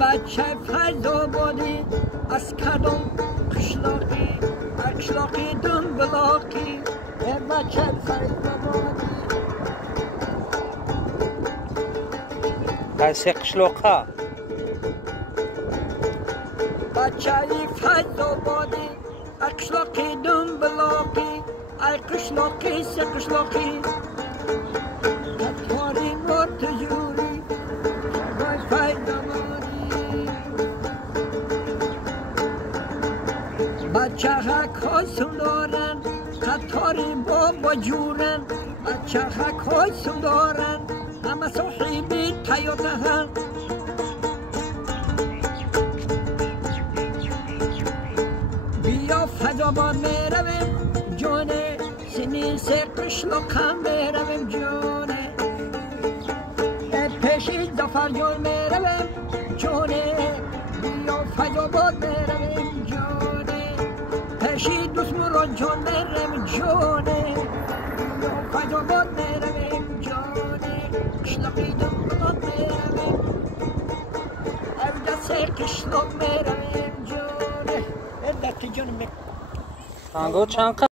بچه فیض آبادی از کدام قشلاقی قشلاقی دنبلاقی بچه فیض آبادی از قشلاقها بچه فیض آبادی قشلاقی دنبلاقی ای قشلاقی سه قشلاقی تطواری مرتجوری شبای فیض آبادی بچه ها کاسون دارن تطواری بابا جورن بچه ها کاسون دارن همه صاحبی تیاته هم بیا فیض آباد میرویم جانه سنین سه قشلاق هم میرویم جانه پیشی زفر جان میرویم جانه بیا فیض آباد میرویم جانه پیشی دوست مراد جان میرویم جانه بیا فیض آباد میرویم جانه قشلاقی دنبالات میرویم او دست قشلاق میرویم جانه دست جان تانگو چند